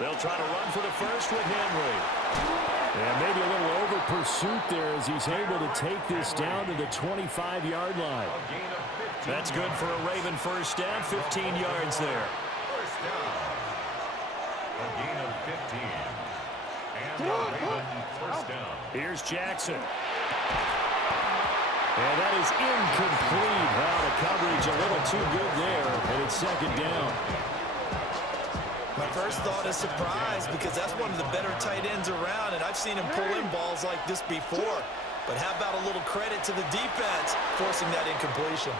They'll try to run for the first with Henry. And maybe a little over pursuit there as he's able to take this down to the 25-yard line. That's good for a Raven first down, 15 yards there. First down. A gain of 15. And a Raven first down. Here's Jackson. And that is incomplete. Wow, the coverage a little too good there, and it's second down. My first thought is surprise because that's one of the better tight ends around, and I've seen him pull in balls like this before. But how about a little credit to the defense forcing that incompletion?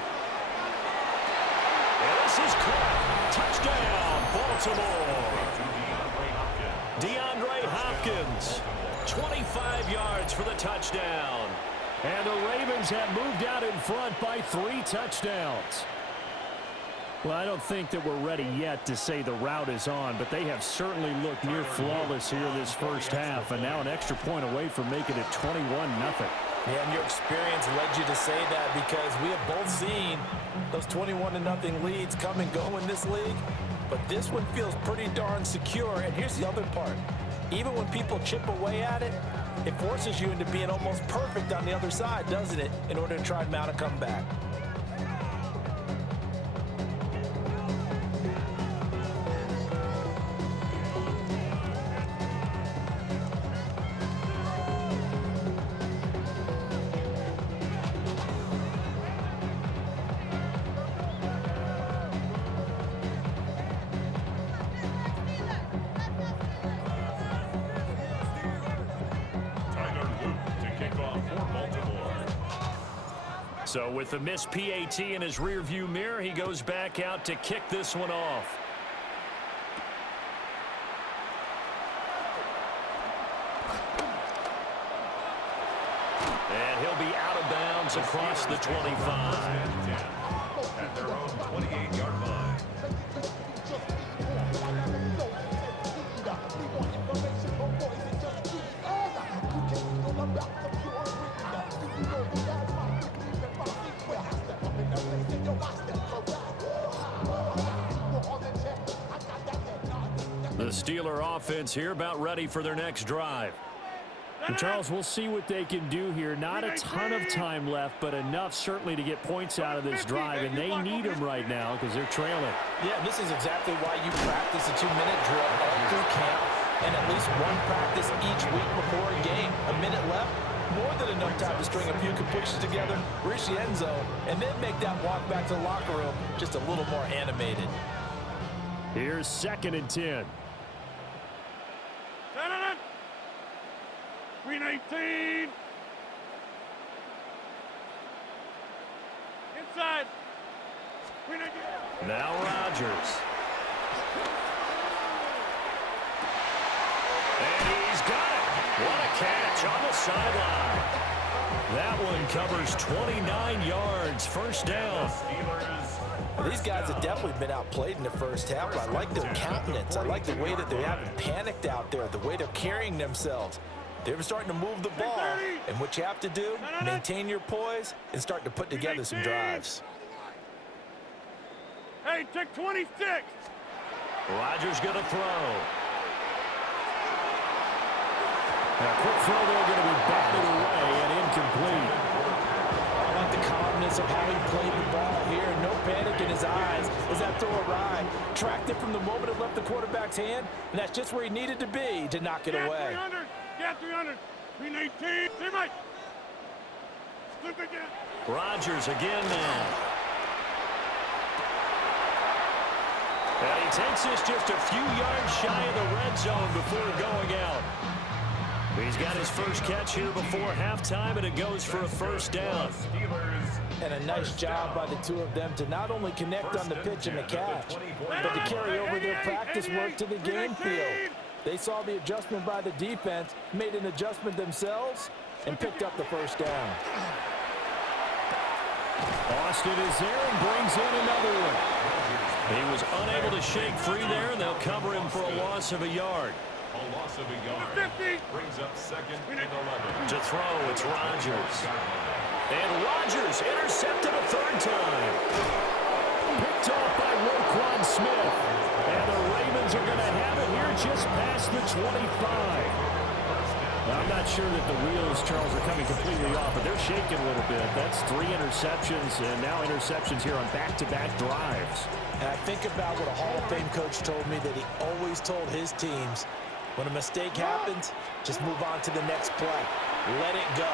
And this is caught. Touchdown, Baltimore. DeAndre Hopkins, 25 yards for the touchdown. And the Ravens have moved out in front by 3 touchdowns. Well, I don't think that we're ready yet to say the route is on, but they have certainly looked near flawless here this first half, and now an extra point away from making it 21-0. Yeah, and your experience led you to say that because we have both seen those 21-0 leads come and go in this league, but this one feels pretty darn secure. And here's the other part. Even when people chip away at it, it forces you into being almost perfect on the other side, doesn't it, in order to try and mount a comeback. So with the missed PAT in his rearview mirror, he goes back out to kick this one off. And he'll be out of bounds across the 25. At their own 28-yard line. The Steeler offense here about ready for their next drive. And Charles, we'll see what they can do here. Not a ton of time left, but enough certainly to get points out of this drive, and they need them right now because they're trailing. Yeah, this is exactly why you practice a 2-minute drill all through camp and at least one practice each week before a game. A minute left, more than enough time to string a few completions together, reach the end zone, and then make that walk back to the locker room just a little more animated. Here's 2nd and 10. Green 18. Inside. Green 18. Now Rodgers. And he's got it. What a catch on the sideline. That one covers 29 yards. First down. Well, these guys have definitely been outplayed in the first half, but I like their countenance. I like the way that they haven't panicked out there, the way they're carrying themselves. They're starting to move the ball, and what you have to do, maintain your poise and start to put together some drives. Hey, take 26. Rodgers going to throw. A quick throw there going to be batted away and incomplete. I like the calmness of how he played the ball here. No panic in his eyes as that throw arrived. Tracked it from the moment it left the quarterback's hand, and that's just where he needed to be to knock it away. 300. Yeah, 300. Green 18. Stay right. Look again. Rodgers again now. And he takes this just a few yards shy of the red zone before going out. He's got his first catch here before halftime, and it goes for a first down. And a nice job by the two of them to not only connect on the pitch and the catch, but to carry over their practice work to the game field. They saw the adjustment by the defense, made an adjustment themselves, and picked up the first down. Austin is there and brings in another one. He was unable to shake free there, and they'll cover him for a loss of a yard. A loss of a yard. Brings up 2nd and 11. To throw, it's Rodgers. And Rodgers intercepted a third time. Picked off by Roquan Smith. And the Ravens are going to have it here just past the 25. I'm not sure that the wheels, Charles, are coming completely off, but they're shaking a little bit. That's 3 interceptions, and now interceptions here on back-to-back drives. And I think about what a Hall of Fame coach told me that he always told his teams, when a mistake happens, just move on to the next play. Let it go.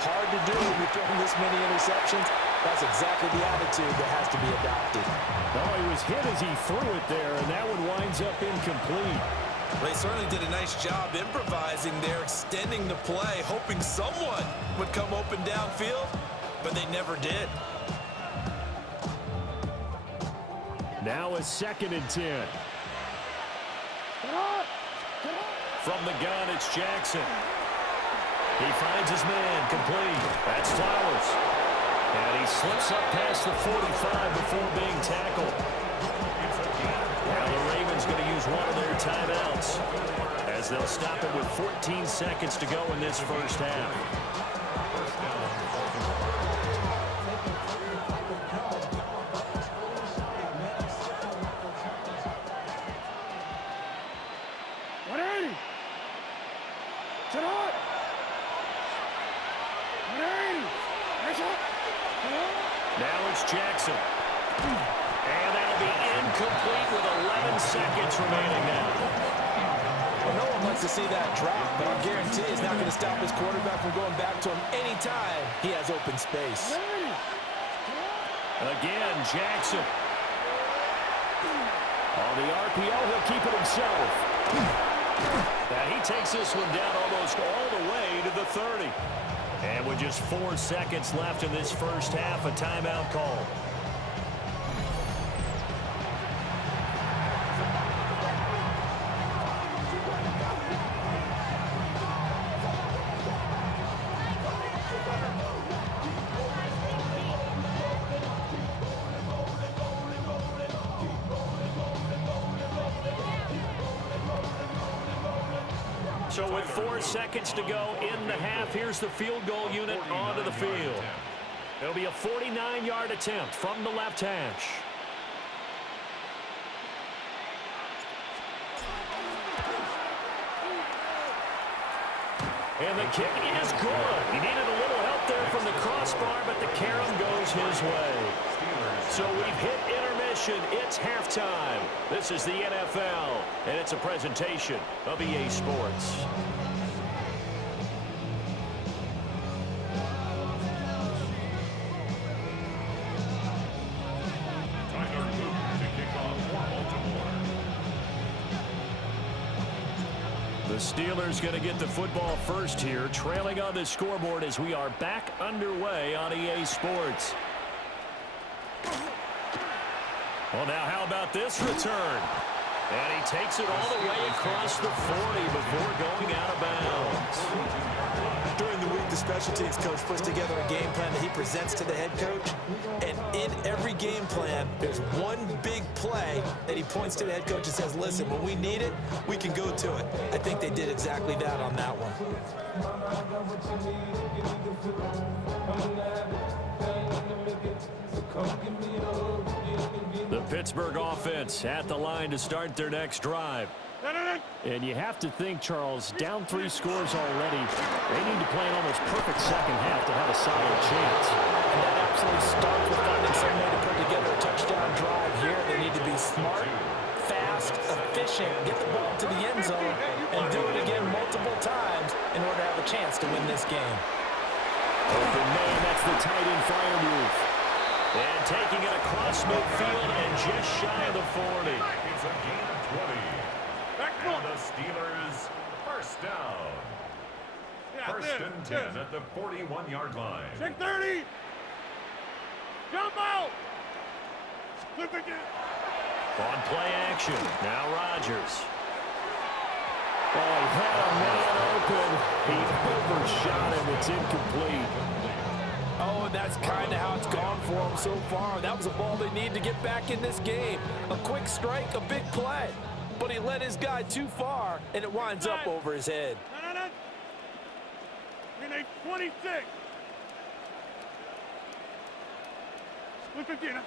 Hard to do when you're throwing this many interceptions. That's exactly the attitude that has to be adopted. Oh, he was hit as he threw it there, and that one winds up incomplete. They certainly did a nice job improvising there, extending the play, hoping someone would come open downfield, but they never did. Now a 2nd and 10. From the gun, it's Jackson. He finds his man, complete. That's Flowers. And he slips up past the 45 before being tackled. Now the Ravens going to use one of their timeouts as they'll stop it with 14 seconds to go in this first half. Now it's Jackson. And that'll be incomplete with 11 seconds remaining now. Well, no one likes to see that drop, but I guarantee it's not going to stop his quarterback from going back to him anytime he has open space. Again, Jackson. On the RPO, he'll keep it himself. Now he takes this one down almost all the way to the 30. And with just 4 seconds left in this first half, a timeout call. So with 4 seconds to go in the half, here's the field goal unit onto the field. It'll be a 49-yard attempt from the left hash. And the kick is good. He needed a little help there from the crossbar, but the carom goes his way. So we've hit intermission. It's halftime. This is the NFL, and it's a presentation of EA Sports. The Steelers going to get the football first here, trailing on the scoreboard as we are back underway on EA Sports. Well, now how about this return? And he takes it all the way across the 40 before going out of bounds. During the week, the special teams coach puts together a game plan that he presents to the head coach. And in every game plan, there's one big play that he points to the head coach and says, listen, when we need it, we can go to it. I think they did exactly that on that one. The Pittsburgh offense at the line to start their next drive. And you have to think, Charles, down 3 scores already. They need to play an almost perfect second half to have a solid chance. And that absolutely starts with finding some way to put together a touchdown drive here. They need to be smart, fast, efficient, get the ball to the end zone, and do it again multiple times in order to have a chance to win this game. Open man, that's the tight end fire move. And taking it across midfield and just shy of the 40. It's a gain of 20. And the Steelers first down. First and 10 at the 41-yard line. Check 30. Jump out. Flip again. On play action, now Rodgers. Oh, he had a man open. He overshot him. It's incomplete. Oh, and that's kind of how it's gone for them so far. That was a ball they need to get back in this game. A quick strike, a big play. But he led his guy too far, and it winds up over his head. No. We need 26. Look again.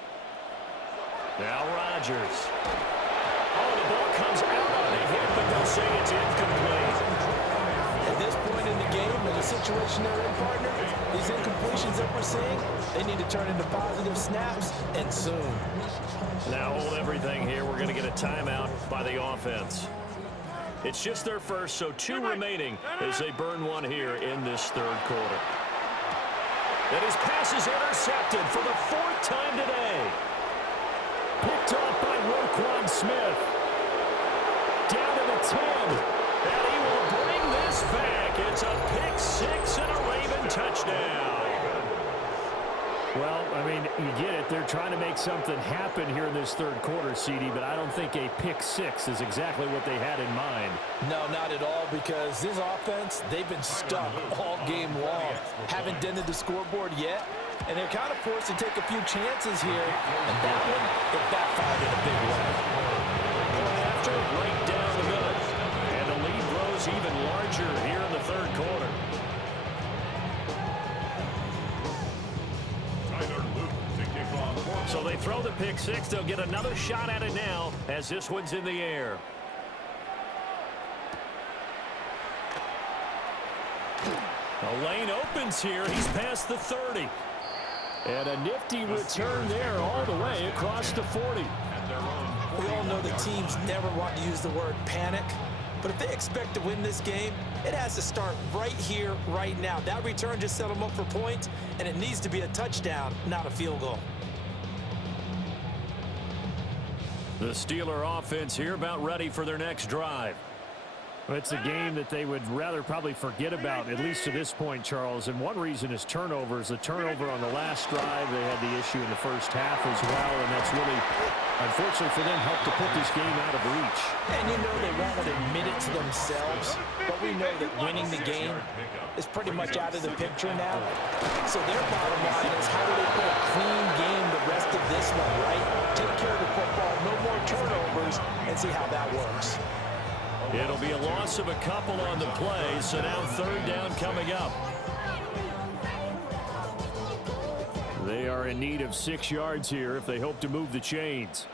Now Rodgers. Oh, the ball comes out on a hit, but they'll situation they're in, partner, these incompletions that we're seeing, they need to turn into positive snaps, and soon. Now hold everything here. We're going to get a timeout by the offense. It's just their first, so 2 remaining as they burn one here in this third quarter. And his pass is intercepted for the 4th time today. Picked off by Roquan Smith. Down to the 10. And he will bring this back. It's a pick 6 and a Raven touchdown. Well, I mean, you get it. They're trying to make something happen here in this third quarter, CD, but I don't think a pick 6 is exactly what they had in mind. No, not at all, because this offense, they've been stuck all game long. Haven't dented the scoreboard yet, and they're kind of forced to take a few chances here, and that one, it backfired in a big way. After right down the middle, and the lead grows even larger here in the third quarter. So they throw the pick 6. They'll get another shot at it now as this one's in the air. The lane opens here. He's past the 30. And a nifty return there all the way across the 40. We all know that teams never want to use the word panic, but if they expect to win this game, it has to start right here, right now. That return just set them up for points, and it needs to be a touchdown, not a field goal. The Steeler offense here about ready for their next drive. It's a game that they would rather probably forget about, at least to this point, Charles. And one reason is turnovers. The turnover on the last drive, they had the issue in the first half as well, and that's really, unfortunately for them, helped to put this game out of reach. And you know they won't admit it to themselves, but we know that winning the game is pretty much out of the picture now. So their bottom line is, how do they play a clean game the rest of this one, right? Take care of the football, no more turnovers, and see how that works. It'll be a loss of a couple on the play, so now 3rd down coming up. They are in need of 6 yards here if they hope to move the chains.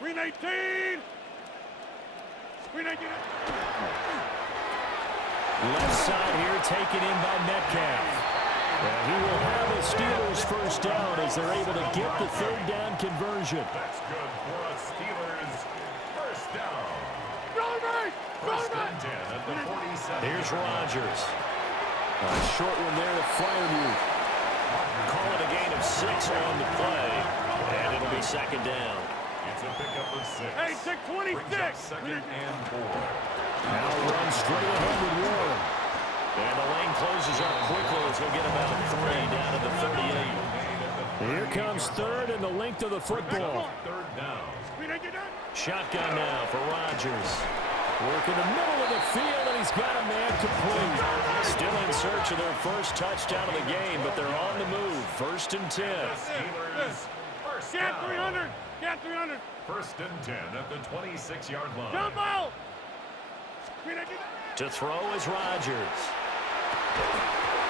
319. 319. Left side here taken in by Metcalf. And he will have a Steelers first down as they're able to get the 3rd down conversion. That's good for a Steelers first down. First and 10 at the 47. Here's Rodgers. A short one there to Freiermuth. Call it a gain of 6 on the play, and it'll be 2nd down. It's a pickup of 6. Hey, 626. 2nd and 4. Now run straight ahead with Warren. And the lane closes up quickly as he'll get about 3 down to the 38. Here comes 3rd and the length of the football. 3rd down. Shotgun now for Rodgers. Work in the middle of the field, and he's got a man complete. Still in search of their first touchdown of the game, but they're on the move. 1st and 10. Steelers first Cat down. 300. Cat 300. 1st and 10 at the 26-yard line. Jump out. To throw is Rodgers.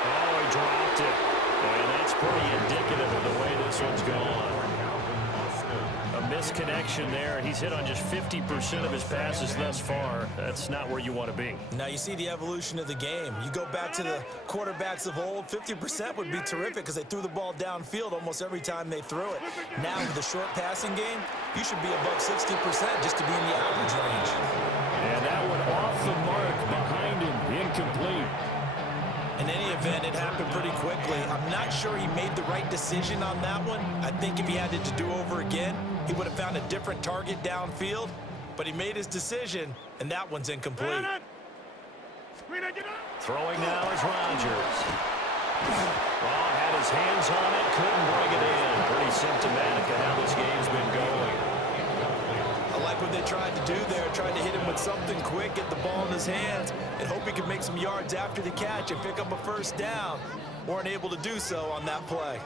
Oh, he dropped it. And that's pretty indicative of the way this one's gone. A misconnection there. He's hit on just 50% of his passes thus far. That's not where you want to be. Now you see the evolution of the game. You go back to the quarterbacks of old, 50% would be terrific because they threw the ball downfield almost every time they threw it. Now with the short passing game, you should be above 60% just to be in the average range. And that one off the mark behind him, incomplete. In any event, it happened pretty quickly. I'm not sure he made the right decision on that one. I think if he had it to do over again, he would have found a different target downfield, but he made his decision, and that one's incomplete. Throwing now is Rodgers. Oh, had his hands on it, couldn't bring it in. Pretty symptomatic of how this game's been going. I like what they tried to do there, tried to hit him with something quick, get the ball in his hands, and hope he could make some yards after the catch and pick up a first down. Weren't able to do so on that play.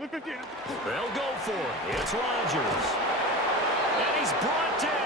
They'll go for it. It's Rodgers. And he's brought down.